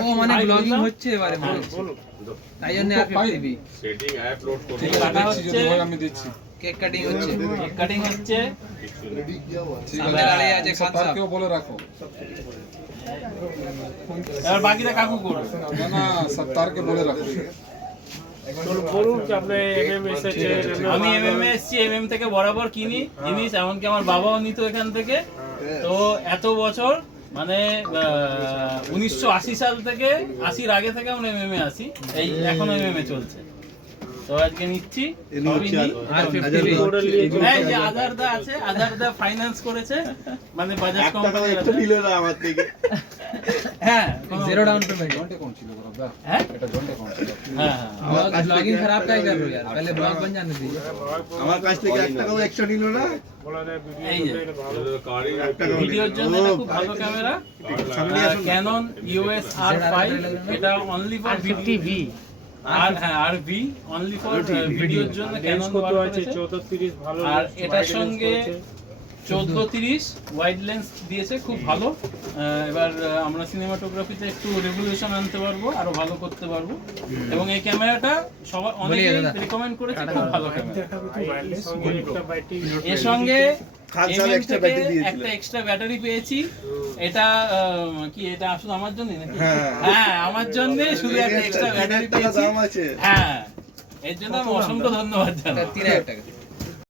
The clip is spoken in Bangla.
ও মানে ব্লগিং হচ্ছে এবারে তাই জন্য আর 50 দিবি সেটিং অ্যাপ লোড করতে কাটা হচ্ছে, আমি দিচ্ছি। কেক কাটিং হচ্ছে কেক কাটিং হচ্ছে। সামনে দাঁড়িয়ে আছে খান সাহেব কেউ বলে রাখো। এবার বাকিটা কাকু করবে। না না সত্তারকে বলে রাখো। আমি এমএমএ এসছি, এমএম থেকে বরাবর কিনি জিনিস, এমনকি আমার বাবাও নিত এখান থেকে। তো এত বছর মানে 1980 সাল থেকে 80-র আগে থেকে আমরা এমএমএ আসি, এই এখনো এমএমএ চলছে। তো আজকে নিচ্ছি এই যে আজারদা আছে, আজারদা ফাইন্যান্স করেছে, মানে বাজাজ কোম্পানি একটা দিল না আমার থেকে। হ্যাঁ zero down payment joint account ছিল বরাবর। হ্যাঁ এটা জয়েন্ট অ্যাকাউंट ছিল। হ্যাঁ ब्लॉगिंग खराब क्या कर रहे हो यार, पहले ब्लॉग बन जाने दीजिए। আমার কাছ থেকে 1 টাকাও এক্সট্রা নিল না। এই যে কারিং ভিডিওর জন্য এটা খুব ভালো ক্যামেরা, ক্যানন EOS R5, এটা অনলি ফর ভিডিও আর হ্যাঁ R V অনলি ফর ভিডিওর জন্য ক্যানন কত আছে 1430 ভালো, আর এটার সঙ্গে 1430 ওয়াইড লেন্স দিয়েছে, খুব ভালো। এবার আমরা সিনেমাটোগ্রাফিতে একটু রেভলিউশন আনতে পারবো, আরো ভালো করতে পারবো। এবং এই ক্যামেরাটা সবাই অনেকে রেকমেন্ড করেছে, খুব ভালো ক্যামেরা। এর সঙ্গে একটা এক্সট্রা ব্যাটারি পেয়েছি, এটা কি এটা শুধু আমার জন্য নাকি? হ্যাঁ আমার জন্য শুধু একটা এক্সট্রা ব্যাটারি পেয়েছি। হ্যাঁ এর জন্য আমি অসংখ্য ধন্যবাদ জানাই। 3000 টাকা